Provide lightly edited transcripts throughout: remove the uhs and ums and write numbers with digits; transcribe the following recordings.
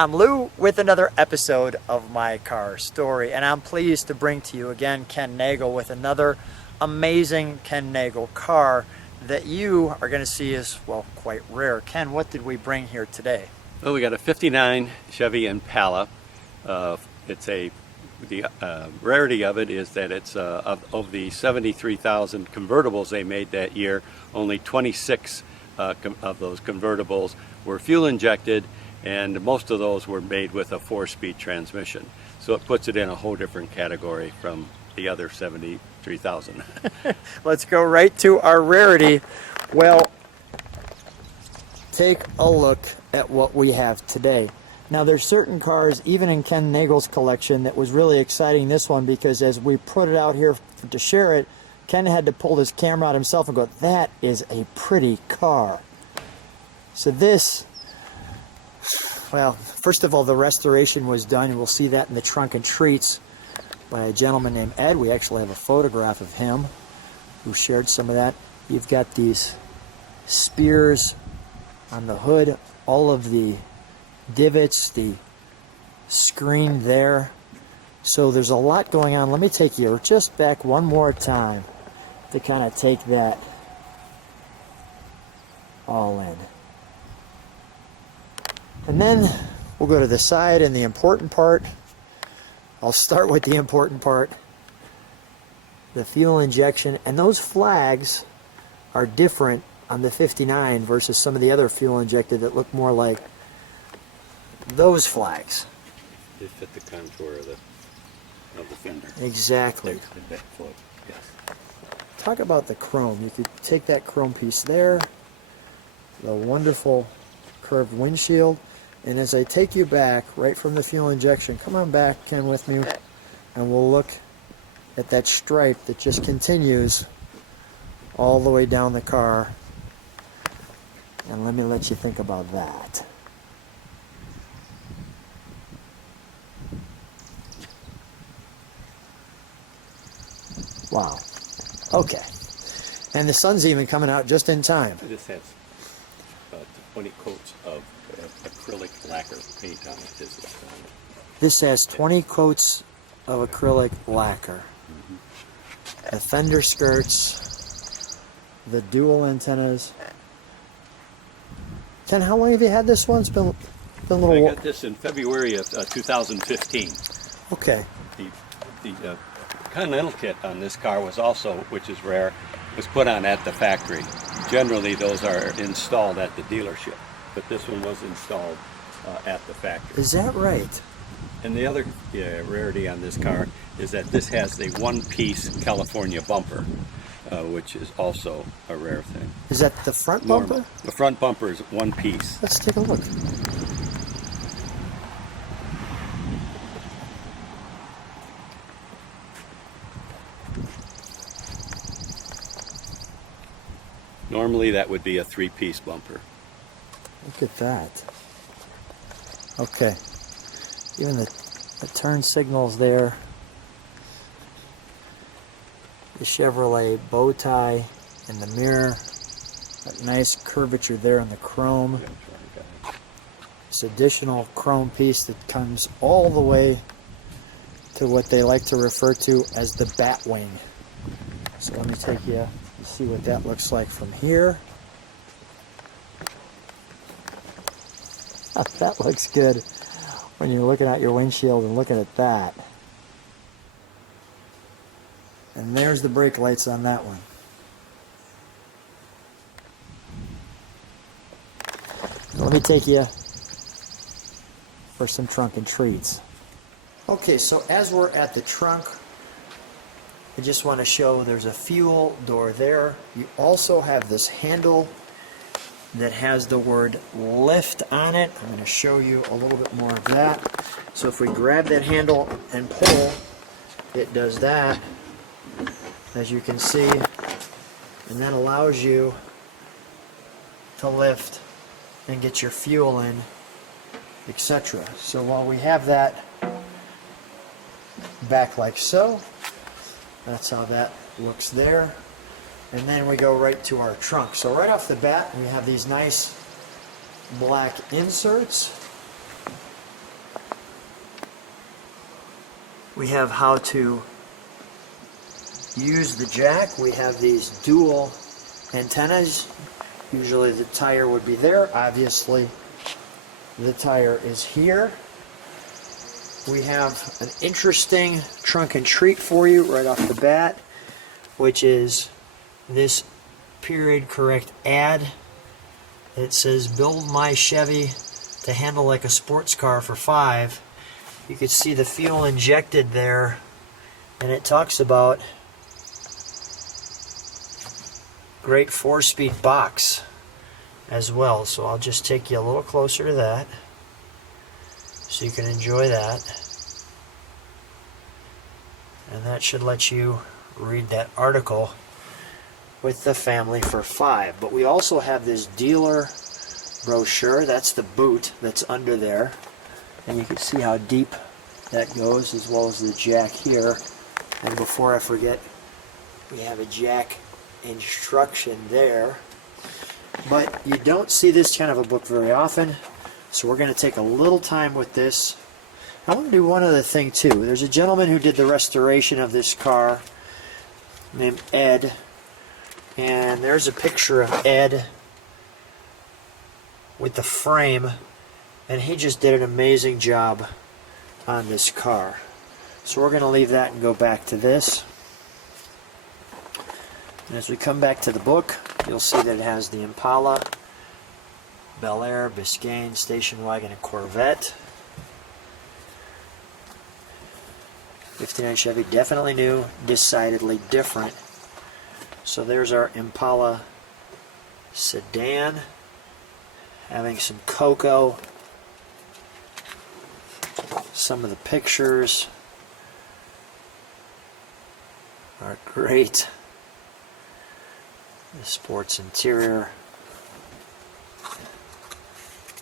I'm Lou with another episode of My Car Story, and I'm pleased to bring to you again Ken Nagel with another amazing Ken Nagel car that you are going to see is, well, quite rare. Ken, what did we bring here today? Well, we got a 59 Chevy Impala. The rarity of it is that it's of the 73,000 convertibles they made that year, only 26 of those convertibles were fuel injected, and most of those were made with a 4-speed transmission. So it puts it in a whole different category from the other 73,000. Let's go right to our rarity. Well, take a look at what we have today. Now there's certain cars, even in Ken Nagel's collection, that was really exciting this one, because as we put it out here to share it, Ken had to pull his camera out himself and go, that is a pretty car. So this, well, first of all, the restoration was done, and we'll see that in the trunk and treats by a gentleman named Ed. We actually have a photograph of him who shared some of that. You've got these spears on the hood, all of the divots, the screen there. So there's a lot going on. Let me take you just back one more time to kind of take that all in. And then we'll go to the side and the important part. I'll start with the important part, the fuel injection. And those flags are different on the 59 versus some of the other fuel injected that look more like those flags. They fit the contour of the fender. Exactly. The back float, yes. Talk about the chrome. You could take that chrome piece there, the wonderful curved windshield, and as I take you back right from the fuel injection, come on back, Ken, with me, and we'll look at that stripe that just continues all the way down the car. And let me let you think about that. Wow. Okay. And the sun's even coming out just in time. This has 20 coats of acrylic lacquer paint on it. This has 20 coats of acrylic lacquer. The fender skirts, the dual antennas. Ken, how long have you had this one? It's been a little. I got this in February of 2015. Okay. The Continental kit on this car was also, which is rare, was put on at the factory. Generally those are installed at the dealership, but this one was installed at the factory. Is that right? And the other rarity on this car is that this has the one-piece California bumper, which is also a rare thing. Is that the front bumper? The front bumper is one piece. Let's take a look. Normally that would be a 3-piece bumper. Look at that. Okay. Even the turn signals there. The Chevrolet bow tie in the mirror. That nice curvature there in the chrome. This additional chrome piece that comes all the way to what they like to refer to as the bat wing. So let me take you to see what that looks like from here. That looks good when you're looking at your windshield and looking at that. And there's the brake lights on that one. So let me take you for some trunk and treats. Okay, so as we're at the trunk, I just want to show there's a fuel door there. You also have this handle that has the word lift on it. I'm going to show you a little bit more of that. So if we grab that handle and pull, it does that, as you can see, and that allows you to lift and get your fuel in, etc. So while we have that back like so, that's how that looks there. And then we go right to our trunk. So right off the bat, we have these nice black inserts. We have how to use the jack. We have these dual antennas. Usually the tire would be there. Obviously the tire is here. We have an interesting trunk and treat for you right off the bat, which is this period correct ad. It says, "Build my Chevy to handle like a sports car for $5." You can see the fuel injected there, and it talks about great 4-speed box as well. So I'll just take you a little closer to that so you can enjoy that. And that should let you read that article with the family for $5. But we also have this dealer brochure. That's the boot that's under there. And you can see how deep that goes, as well as the jack here. And before I forget, we have a jack instruction there. But you don't see this kind of a book very often, so we're going to take a little time with this. I want to do one other thing too. There's a gentleman who did the restoration of this car named Ed, and there's a picture of Ed with the frame, and he just did an amazing job on this car. So we're going to leave that and go back to this. And as we come back to the book, you'll see that it has the Impala, Bel Air, Biscayne, station wagon, and Corvette. 59 Chevy, definitely new, decidedly different. So there's our Impala sedan, having some cocoa. Some of the pictures are great. The sports interior,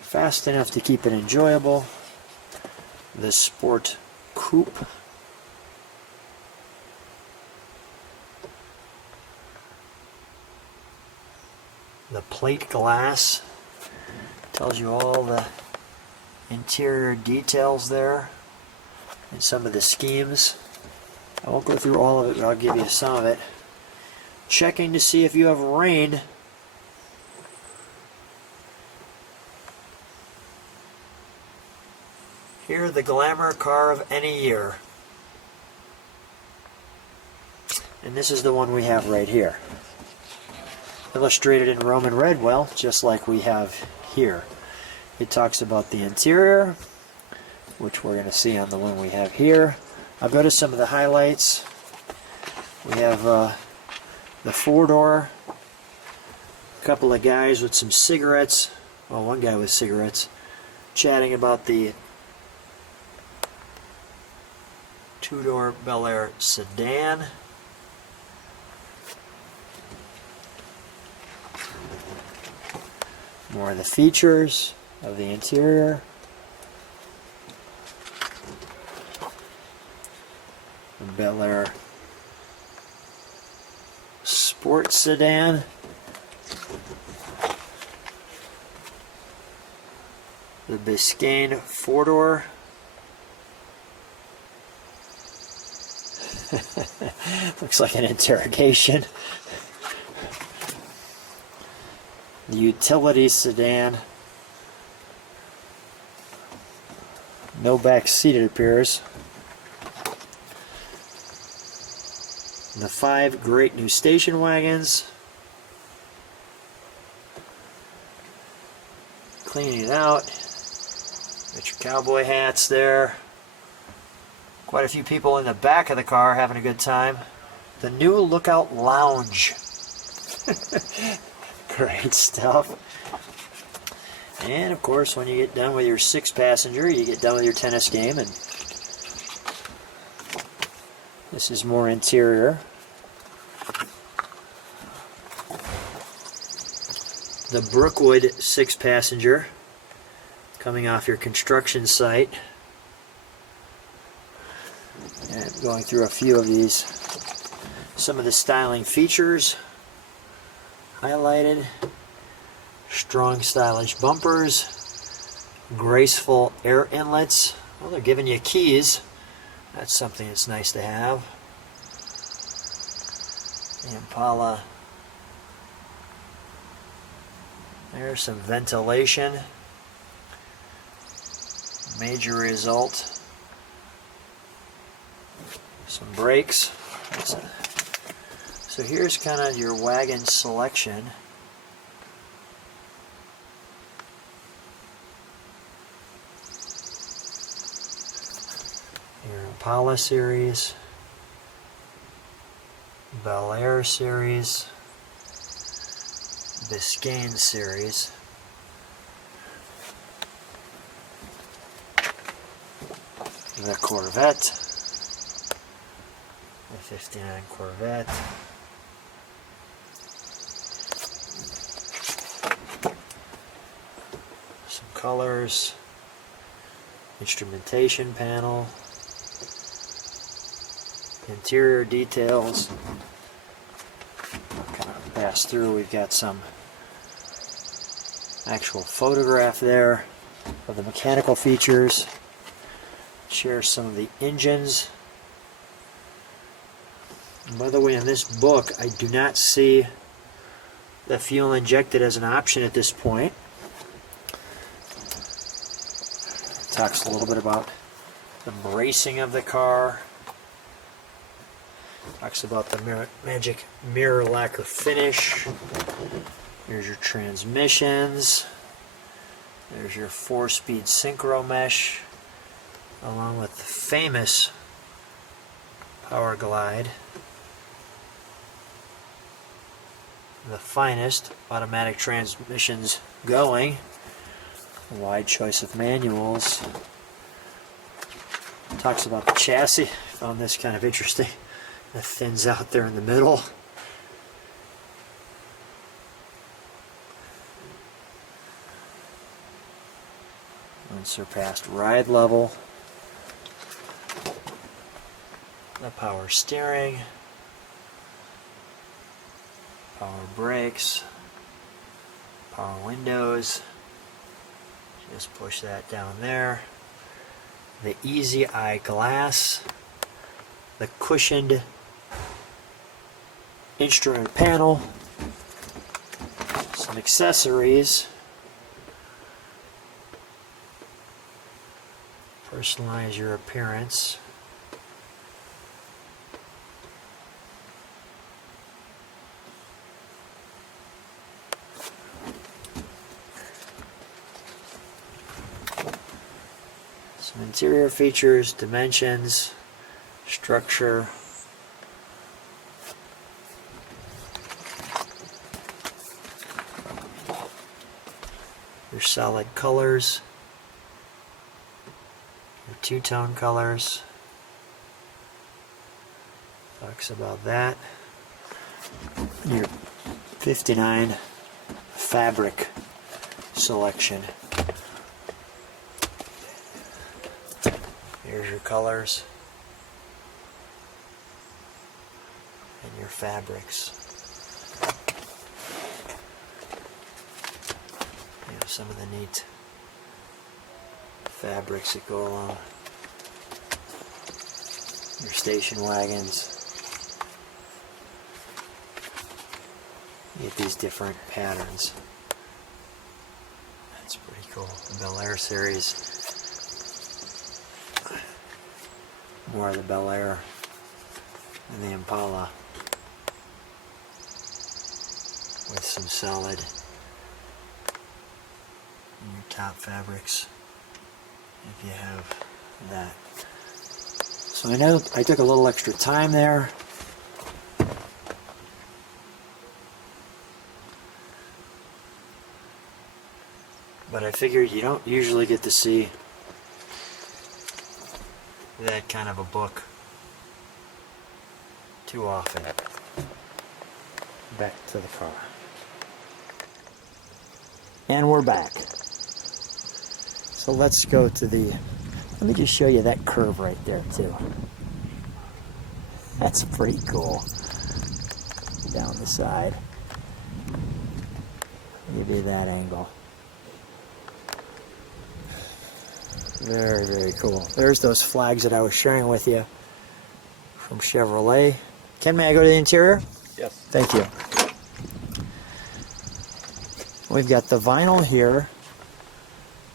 fast enough to keep it enjoyable. The sport coupe, the plate glass tells you all the interior details there and some of the schemes. I won't go through all of it, but I'll give you some of it. Checking to see if you have rain. Here, the glamour car of any year. And this is the one we have right here. Illustrated in Roman red, well, just like we have here. It talks about the interior, which we're going to see on the one we have here. I'll go to some of the highlights. We have the 4-door, a couple of guys with some cigarettes, well, one guy with cigarettes, chatting about the 2-door Bel Air sedan. More of the features of the interior. The Bel Air sports sedan. The Biscayne 4-door. Looks like an interrogation. The utility sedan. No back seat, it appears. The 5 great new station wagons. Cleaning it out. Got your cowboy hats there. Quite a few people in the back of the car having a good time. The new Lookout Lounge. Great stuff. And of course, when you get done with your 6-passenger, you get done with your tennis game, and this is more interior. The Brookwood 6-passenger coming off your construction site. And going through a few of these. Some of the styling features highlighted. Strong stylish bumpers. Graceful air inlets. Well, they're giving you keys That's something that's nice to have. The Impala. There's some ventilation. Major result. Some brakes. So here's kind of your wagon selection. Your Impala series, Bel Air series, Biscayne series. The Corvette, the 59 Corvette. Some colors, instrumentation panel, interior details. Kind of pass through, we've got some actual photograph there of the mechanical features. Share some of the engines. And by the way, in this book, I do not see the fuel injected as an option at this point. It talks a little bit about the bracing of the car. Talks about the magic mirror lacquer finish. Here's your transmissions. There's your 4-speed synchro mesh, along with the famous Power Glide, the finest automatic transmissions going, a wide choice of manuals. Talks about the chassis. Found this kind of interesting. It thins out there in the middle. Unsurpassed ride level. The power steering, power brakes, power windows. Just push that down there. The Easy Eye glass, the cushioned instrument panel, some accessories. Personalize your appearance. Some interior features, dimensions, structure. Your solid colors. Your two-tone colors. Talks about that. Your 59 fabric selection. Here's your colors and your fabrics. You know, some of the neat fabrics that go along. Your station wagons. You get these different patterns. That's pretty cool. The Bel Air series. More of the Bel Air and the Impala with some solid in your top fabrics if you have that. So I know I took a little extra time there. But I figured you don't usually get to see that kind of a book too often. Back to the car. And we're back. So let's go to the, let me just show you that curve right there too. That's pretty cool. Down the side. Give you that angle. Very, very cool. There's those flags that I was sharing with you from Chevrolet. Ken, may I go to the interior? Yes. Thank you. We've got the vinyl here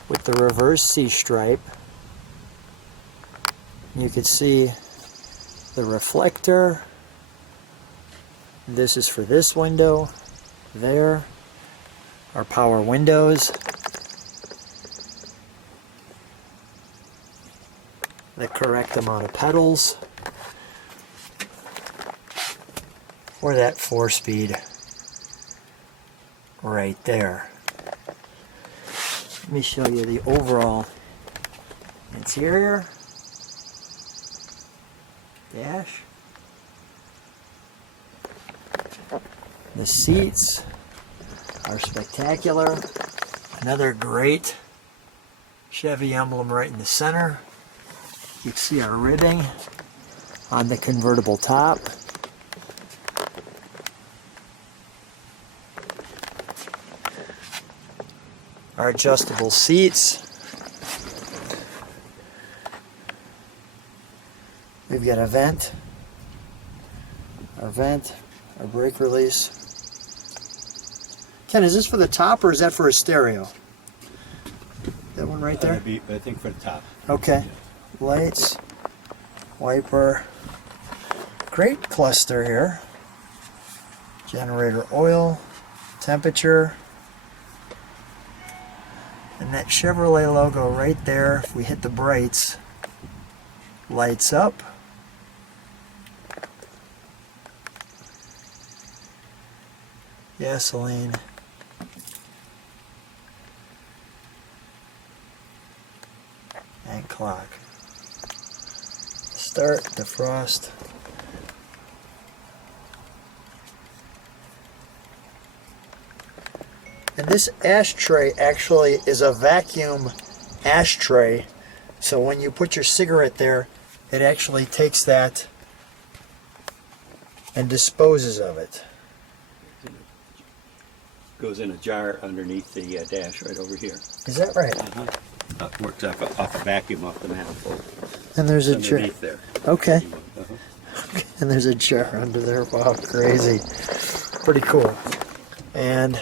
with the reverse C-stripe. You can see the reflector. This is for this window. There. Our power windows. The correct amount of pedals for that 4-speed right there. Let me show you the overall interior. Dash. The seats are spectacular. Another great Chevy emblem right in the center. You can see our ribbing on the convertible top. Our adjustable seats. We've got a vent, our brake release. Ken, is this for the top or is that for a stereo? That one right there? I think for the top. Okay. Lights, wiper, great cluster here. Generator oil, temperature, and that Chevrolet logo right there, if we hit the brights, lights up. Gasoline. And clock. Start, defrost. And this ashtray actually is a vacuum ashtray. So when you put your cigarette there, it actually takes that and disposes of it. Goes in a jar underneath the dash right over here. Is that right? Works off a vacuum off the manifold. And there's a jar. Underneath there. Okay. And there's a jar under there. Wow, crazy. Pretty cool. And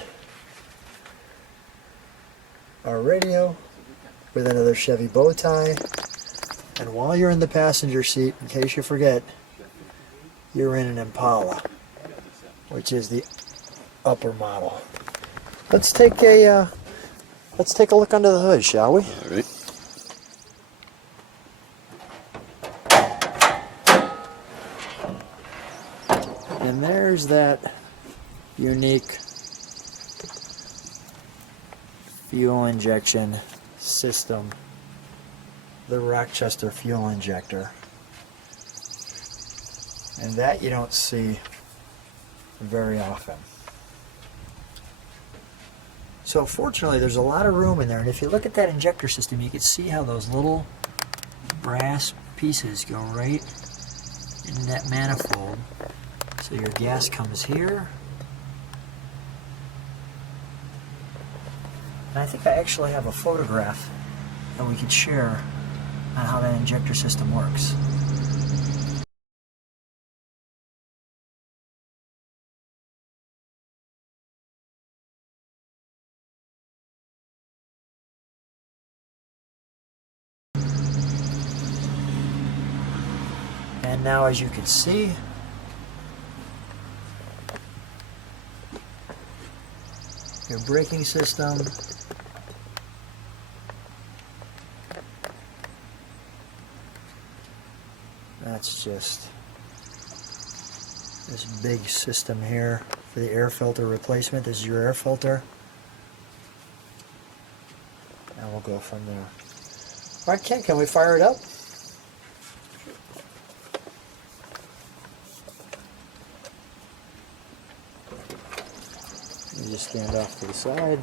our radio with another Chevy bow tie. And while you're in the passenger seat, in case you forget, you're in an Impala, which is the upper model. Let's take a look under the hood, shall we? All right. And there's that unique fuel injection system, the Rochester fuel injector. And that you don't see very often. So fortunately there's a lot of room in there, and if you look at that injector system you can see how those little brass pieces go right in that manifold. So your gas comes here. And I think I actually have a photograph that we could share on how that injector system works. And now, as you can see, your braking system, that's just this big system here for the air filter replacement. This is your air filter. And we'll go from there. All right, Ken, can we fire it up? You just stand off to the side.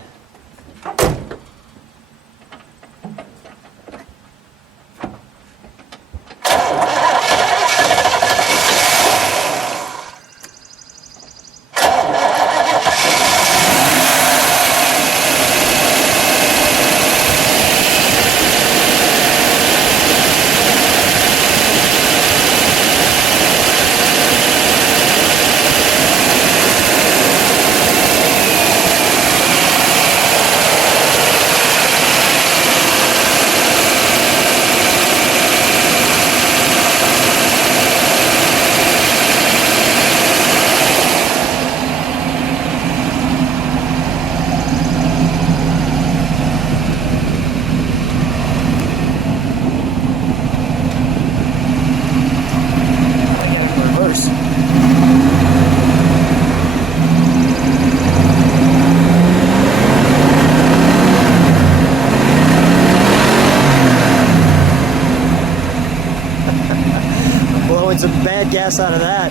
blowing some bad gas out of that.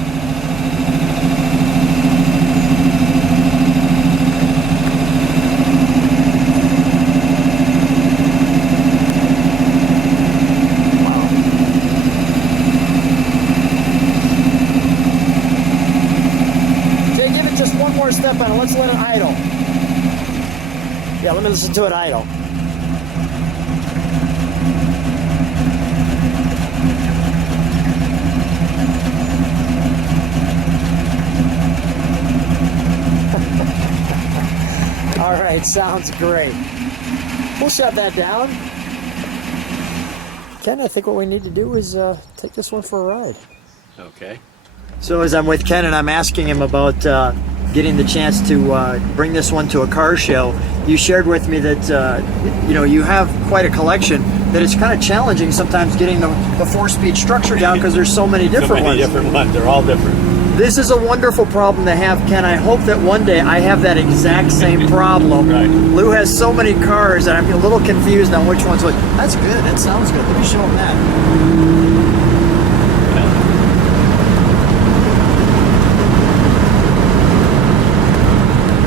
Step on it. Let's let it idle. Yeah, let me listen to it idle. All right, sounds great. We'll shut that down. Ken, I think what we need to do is take this one for a ride. Okay. So as I'm with Ken and I'm asking him about getting the chance to bring this one to a car show, you shared with me that you know, you have quite a collection, that it's kind of challenging sometimes getting the 4-speed structure down because there's so many different ones. Different ones. They're all different. This is a wonderful problem to have, Ken. I hope that one day I have that exact same problem. Right. Lou has so many cars that I'm a little confused on which one's what. That's good. That sounds good. Let me show him that.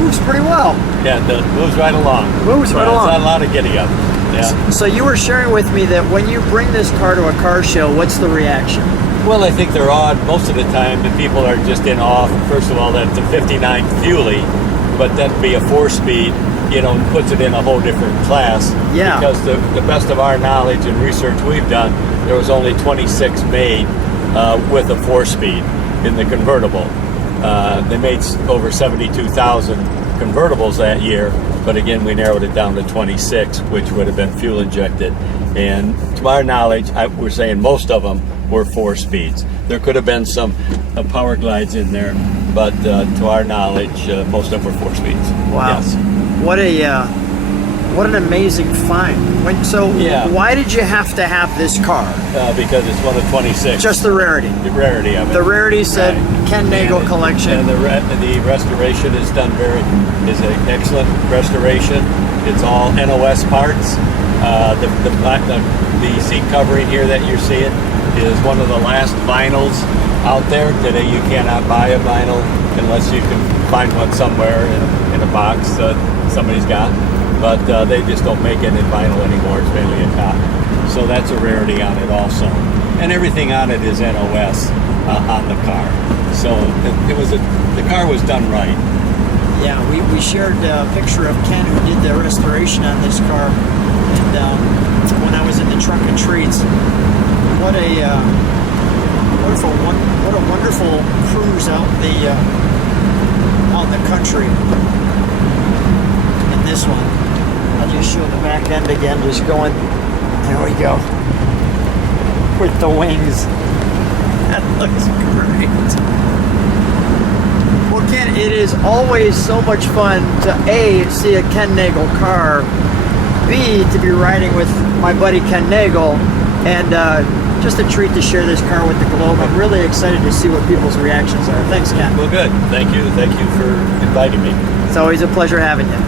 Moves pretty well. Yeah, it moves right along. Moves right along. It's not a lot of giddy up. Yeah. So you were sharing with me that when you bring this car to a car show, what's the reaction? Well, I think they're odd. Most of the time, the people are just in awe. First of all, that it's a 59 Fuelie, but that'd be a 4-speed, you know, puts it in a whole different class. Yeah. Because the best of our knowledge and research we've done, there was only 26 made with a 4-speed in the convertible. They made over 72,000 convertibles that year, but again, we narrowed it down to 26, which would have been fuel injected. And to our knowledge, we're saying most of them were 4 speeds. There could have been some power glides in there, but to our knowledge, most of them were 4 speeds. Wow. Yes. What an amazing find. Yeah. Why did you have to have this car? Because it's one of 26. Just the rarity. The rarity of it. The rarity said Right. Ken Nagel And collection. And the restoration is done is an excellent restoration. It's all NOS parts. The seat covering here that you're seeing is one of the last vinyls out there. Today you cannot buy a vinyl unless you can find one somewhere in a box that somebody's got. But they just don't make it in vinyl anymore. It's mainly in cotton. So that's a rarity on it also. And everything on it is NOS on the car. So the car was done right. Yeah, we shared a picture of Ken who did the restoration on this car, and when I was in the trunk and treats. What a wonderful cruise out in the country in this one. I'll just show the back end again, just going. There we go. With the wings. That looks great. Well, Ken, it is always so much fun to A, see a Ken Nagel car, B, to be riding with my buddy Ken Nagel, and just a treat to share this car with the globe. I'm really excited to see what people's reactions are. Thanks, Ken. Well, good. Thank you. Thank you for inviting me. It's always a pleasure having you.